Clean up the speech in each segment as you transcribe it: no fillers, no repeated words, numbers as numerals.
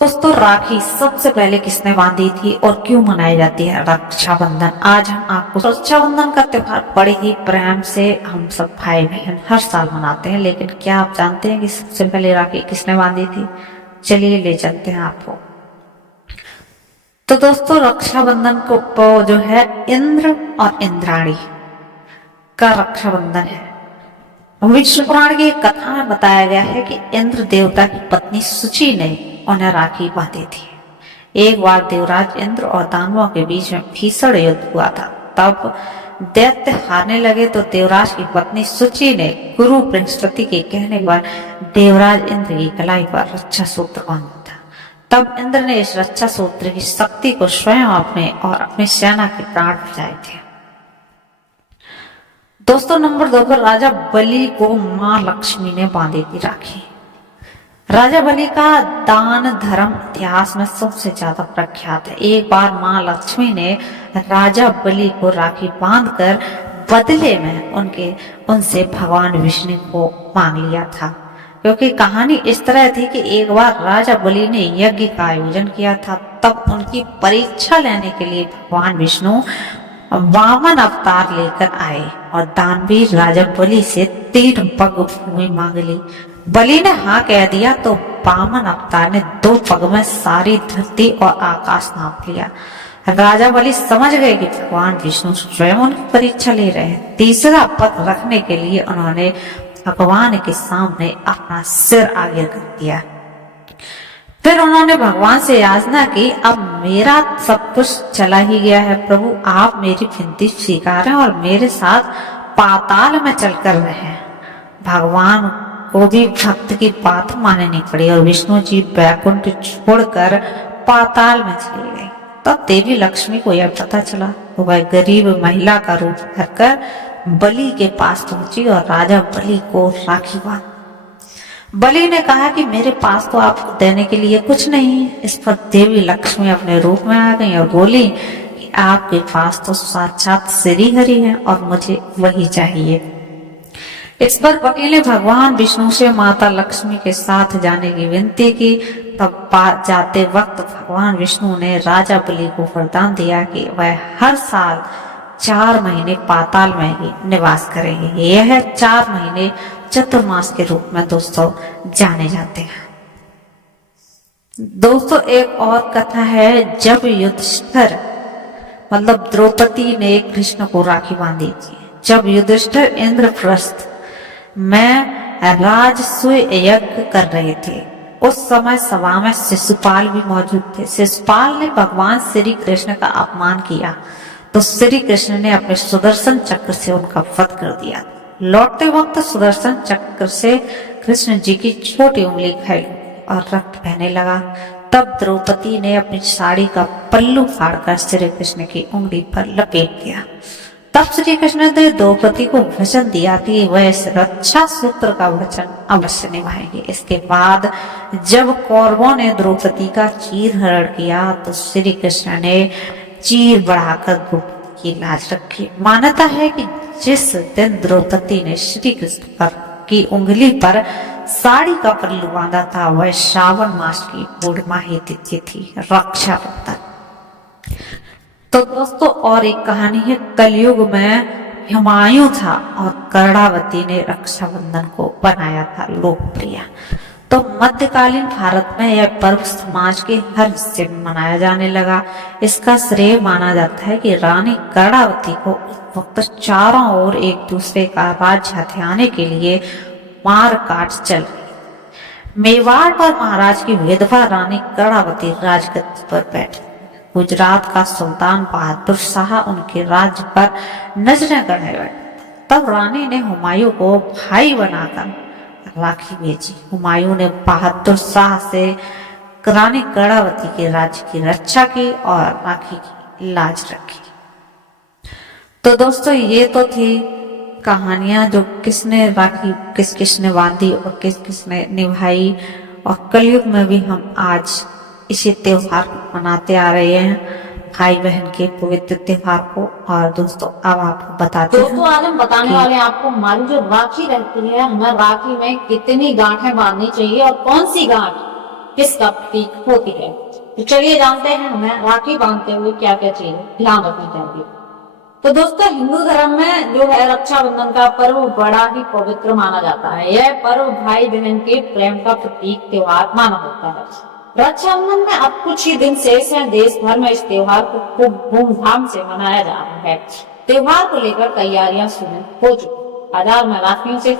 दोस्तों, राखी सबसे पहले किसने बांधी थी और क्यों मनाई जाती है रक्षाबंधन? आज हम आपको रक्षाबंधन का त्योहार बड़े ही प्रेम से हम सब भाई बहन हर साल मनाते हैं, लेकिन क्या आप जानते हैं कि सबसे पहले राखी किसने बांधी थी? चलिए ले चलते हैं आपको। तो दोस्तों, रक्षाबंधन को जो है इंद्र और इंद्राणी का रक्षाबंधन है। विष्णु पुराण की एक कथा में बताया गया है कि इंद्र देवता की पत्नी सुचि ने उन्हें राखी बांधी थी। एक बार देवराज इंद्र और दानवों के बीच में भीषण युद्ध हुआ था। तब दैत्य हारने लगे तो देवराज की पत्नी सुचि ने गुरु बृहस्पति के कहने पर देवराज इंद्र की कलाई पर रक्षा सूत्र बांधा था। तब इंद्र ने इस रक्षा सूत्र की शक्ति को स्वयं अपने और अपनी सेना के प्राण बचाए थे। दोस्तों, नंबर 2 पर राजा बलि को मां लक्ष्मी ने बांधी थी राखी। राजा बलि का दान धर्म इतिहास में सबसे ज्यादा प्रख्यात है। एक बार मां लक्ष्मी ने राजा बलि को राखी बांधकर बदले में उनसे भगवान विष्णु को मांग लिया था, क्योंकि कहानी इस तरह थी कि एक बार राजा बलि ने यज्ञ का आयोजन किया था। तब उनकी परीक्षा लेने के लिए भगवान विष्णु वामन अवतार लेकर आए और दानवीर राजा बलि से 3 पग भूमि मांग ली। बलि ने हाँ कह दिया तो वामन अवतार ने 2 पग में सारी धरती और आकाश नाप लिया। राजा बलि समझ गए कि भगवान विष्णु स्वयं उनकी परीक्षा ले रहे हैं। तीसरा पग रखने के लिए उन्होंने भगवान के सामने अपना सिर आगे कर दिया। फिर उन्होंने भगवान से याचना की, अब मेरा सब कुछ चला ही गया है, प्रभु आप मेरी विनती स्वीकारें और मेरे साथ पाताल में चलकर रहें। भगवान को भी भक्त की बात माननी पड़ी और विष्णु जी बैकुंठ छोड़कर पाताल में चली गई। तब देवी लक्ष्मी को यह पता चला तो वह गरीब महिला का रूप धरकर बलि के पास पहुंची और राजा बलि को राखी बांधी। बलि ने कहा कि मेरे पास तो आपको देने के लिए कुछ नहीं है। इस पर देवी लक्ष्मी अपने रूप में आ गई और बोली कि आपके पास तो साक्षात श्री हरि है और मुझे वही चाहिए। इस पर बलि ने भगवान विष्णु से माता लक्ष्मी के साथ जाने की विनती की। तब जाते वक्त भगवान विष्णु ने राजा बलि को वरदान दिया कि वह हर साल 4 महीने पाताल में ही निवास करेंगे। यह 4 महीने चतुर्मास के रूप में दोस्तों जाने जाते हैं। दोस्तों, एक और कथा है। जब युधिष्ठिर मतलब द्रौपदी ने कृष्ण को राखी बांधी थी, जब युधिष्ठिर इंद्रप्रस्थ में राजसूय यज्ञ कर रहे थे, उस समय सभा में शिशुपाल भी मौजूद थे। शिशुपाल ने भगवान श्री कृष्ण का अपमान किया तो श्री कृष्ण ने अपने सुदर्शन चक्र से उनका वध कर दिया। लौटते वक्त सुदर्शन चक्र से कृष्ण जी की छोटी उंगली फैल और रक्त बहने लगा। तब द्रौपदी ने अपनी साड़ी का पल्लू फाड़कर श्री कृष्ण की उंगली पर लपेट दिया। तब श्री कृष्ण ने द्रौपदी को वचन दिया कि वह इस रक्षा सूत्र का वचन अवश्य निभाएंगे। इसके बाद जब कौरवों ने द्रौपदी का चीरहरण किया तो श्री कृष्ण ने चीर बढ़ाकर द्रौपदी की लाज रखी। मान्यता है कि जिस दिन द्रौपदी ने श्री कृष्ण पर की उंगली पर साड़ी का पल्लू बांधा था, वह श्रावण मास की पूर्णिमा ही तिथि थी, रक्षाबंधन। तो दोस्तों, और एक कहानी है। कलयुग में हुमायूं था और कर्णावती ने रक्षाबंधन को बनाया था लोकप्रिय। तो मध्यकालीन भारत में यह पर्व समाज के हर हिस्से में मनाया जाने लगा। इसका श्रेय माना जाता है कि रानी कर्णावती को उस वक्त चारों ओर एक दूसरे का राज्य हथियाने के लिए मार काट चल रही। मेवाड़ पर महाराज की विधवा रानी कर्णावती राजगद्दी पर बैठी। गुजरात का सुल्तान बहादुर शाह उनके राज्य पर नजरें गड़ने बैठे। तब रानी ने हुमायूं को भाई बनाकर राखी भेजी। हुमायूं ने बहादुर शाह से रानी कर्णावती के राज्य की रक्षा की और राखी की लाज रखी। तो दोस्तों, ये तो थी कहानियां जो किसने राखी किस किसने बांधी और किस किसने निभाई। और कलयुग में भी हम आज इसी त्योहार को मनाते आ रहे हैं, भाई बहन के पवित्र त्योहार को। और दोस्तों, अब आपको बताते हैं दोस्तों, आज हम बताने वाले हैं आपको हमारी जो राखी रहती है, हमें राखी में कितनी गांठें बांधनी चाहिए और कौन सी गांठ किसका प्रतीक होती है। तो चलिए जानते हैं हमें राखी बांधते हुए क्या क्या चीजें ध्यान रखनी चाहिए। तो दोस्तों हिंदू धर्म में जो है रक्षाबंधन का पर्व बड़ा ही पवित्र माना जाता है। यह पर्व भाई बहन के प्रेम का प्रतीक त्योहार माना होता है। रक्षाबंधन में अब कुछ ही दिन शेष हैं। देश भर में इस त्योहार को खूब धूमधाम से मनाया जा रहा है। त्योहार को लेकर तैयारियां शुरू हो चुकी। बाजार में राखियों से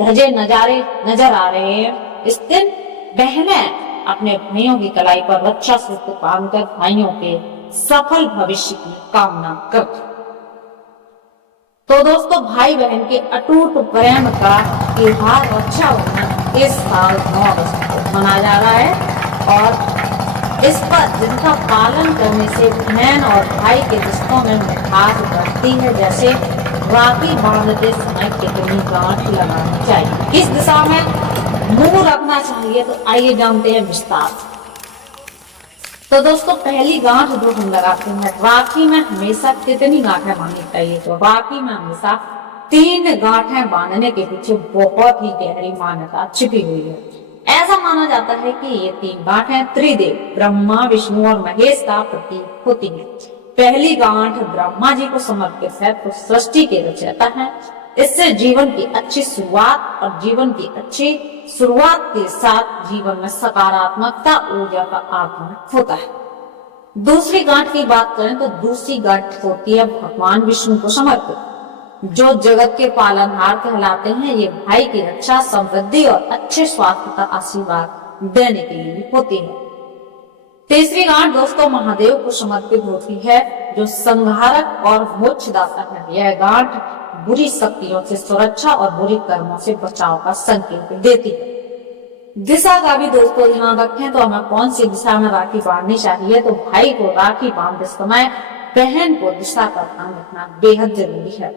धजे नजारे नजर आ रहे हैं। इस दिन बहनें अपने भाइयों की कलाई पर रक्षा सूत्र बांधकर भाइयों के सफल भविष्य की कामना करते। तो दोस्तों भाई बहन के अटूट प्रेम का त्योहार रक्षाबंधन इस साल 9 अगस्त को मनाया जा रहा है और इस पर जिनका पालन करने से बहन और भाई के रिश्तों में मिठास बढ़ती है। जैसे राखी बांधते समय कितनी गांठ लगानी चाहिए, किस दिशा में मुंह रखना चाहिए, तो आइए जानते हैं विस्तार। तो दोस्तों पहली गांठ जो हम लगाते हैं, राखी में हमेशा कितनी गांठें बांधनी चाहिए। तो राखी में हमेशा 3 गांठें बांधने के पीछे बहुत ही गहरी मान्यता छिपी हुई है। ऐसा माना जाता है कि ये 3 गांठें त्रिदेव ब्रह्मा विष्णु और महेश का प्रतीक होती है। पहली गांठ ब्रह्मा जी को समर्पित है, तो सृष्टि के रचयिता है। इससे जीवन की अच्छी शुरुआत और जीवन की अच्छी शुरुआत के साथ जीवन में सकारात्मकता ऊर्जा का आगमन होता है। दूसरी गांठ की बात करें तो दूसरी गांठ होती है भगवान विष्णु को समर्पित, जो जगत के पालनहार कहलाते हैं। ये भाई की रक्षा, समृद्धि और अच्छे स्वास्थ्य का आशीर्वाद देने के लिए होती है। तीसरी गांठ दोस्तों महादेव को समर्पित होती है, जो संहारक और मोक्षदाता है। यह गांठ बुरी शक्तियों से सुरक्षा और बुरी कर्मों से बचाव का संकेत देती है। दिशा का भी दोस्तों ध्यान रखें तो हमें कौन सी दिशा में राखी बांधनी चाहिए। तो भाई को राखी बांधते समय बहन को दिशा का ध्यान रखना बेहद जरूरी है।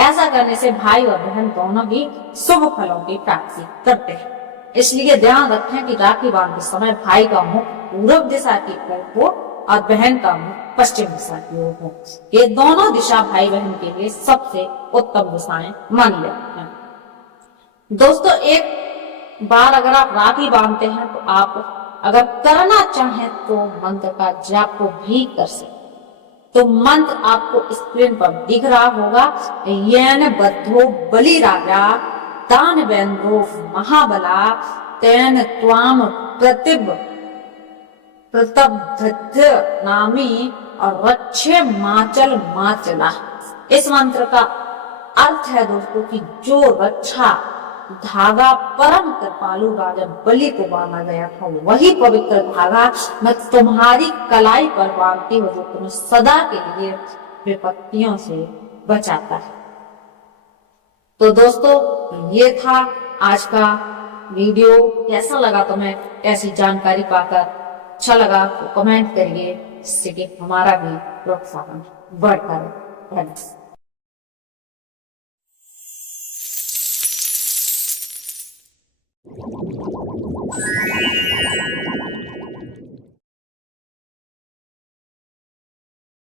ऐसा करने से भाई और बहन दोनों भी शुभ फलों की प्राप्ति करते हैं। इसलिए ध्यान रखें कि राखी बांधते समय भाई का मुख पूर्व दिशा की ओर हो और बहन का मुख पश्चिम दिशा की ओर हो। ये दोनों दिशा भाई बहन के लिए सबसे उत्तम दिशाएं मानी जाती हैं। दोस्तों एक बार अगर आप राखी बांधते हैं तो आप अगर करना चाहें तो मंत्र का जाप को भी कर सकते। तो मंत्र आपको स्क्रीन पर दिख रहा होगा। येन बद्धो बलि राजा दानवेन्द्रो महाबला तेन त्वाम प्रतब्ध नामी और रक्षे माचल माचला। इस मंत्र का अर्थ है दोस्तों कि जो रक्षा धागा परम कृपालु राजा बलि को बांधा गया था, वही पवित्र धागा मैं तुम्हारी कलाई पर बांधती हूँ, जो तुम्हें सदा के लिए विपत्तियों से बचाता है। तो दोस्तों ये था आज का वीडियो। कैसा लगा तुम्हें ऐसी जानकारी पाकर? अच्छा लगा तो कमेंट करिए, जिससे कि हमारा भी प्रोत्साहन बढ़ता रहे। धन्यवाद।